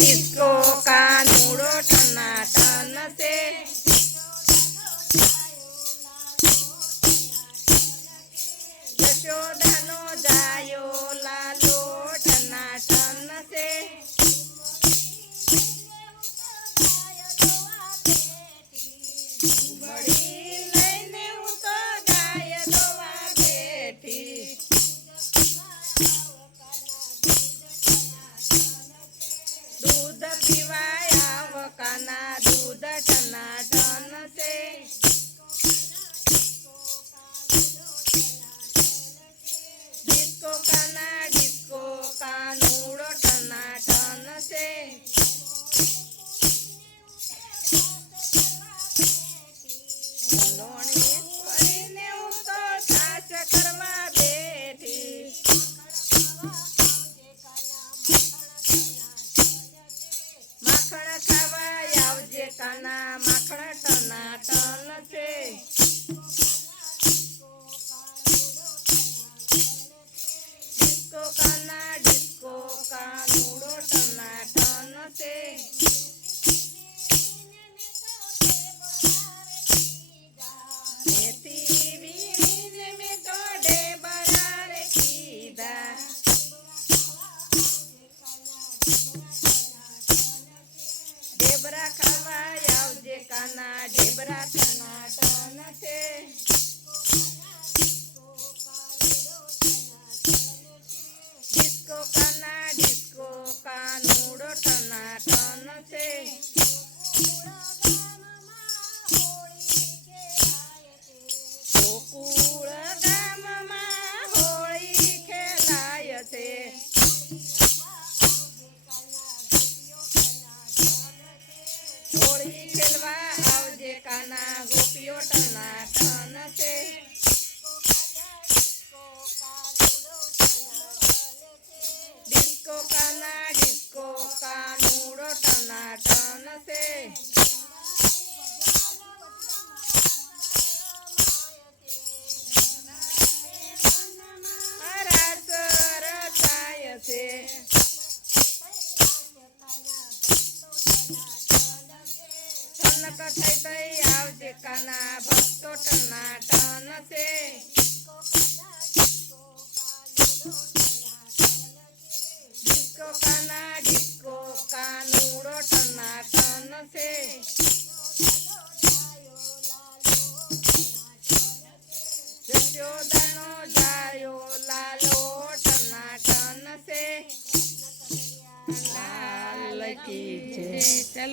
Disco Kanudo टनाटन से यशोदानो जायो लालो टनाटन से बड़ी लઈને હું તો ગાય દોવા બેઠી दूध पीवाया वकाना दूध टनाटन से डिस्को कानूड़ो टनाटन से लोणी કરીને હું તો છાશ કરવા બેઠી माखण खावा आवजे काना माखण टनाटन से डिस्को कानूड़ो टनाटन से मेथी वीणीने में तो ढेबरा रे कीधा ढेबरा खावा आवजे काना ढेबरा टनाटन से डिस्को कानूड़ो टनाटन से गोकुळ गामમાં હોળી ખેલાય છે होली खेलवा आवजे काना गोपियो टनाटन से डिस्को कानूड़ो टनाटन से रास रसाय से छनक थई आवजे काना भक्तो टनाटन से डिस्को कानूड़ो टनाटन से यशोदानो जायो लालो टनाटन से लाल की जय।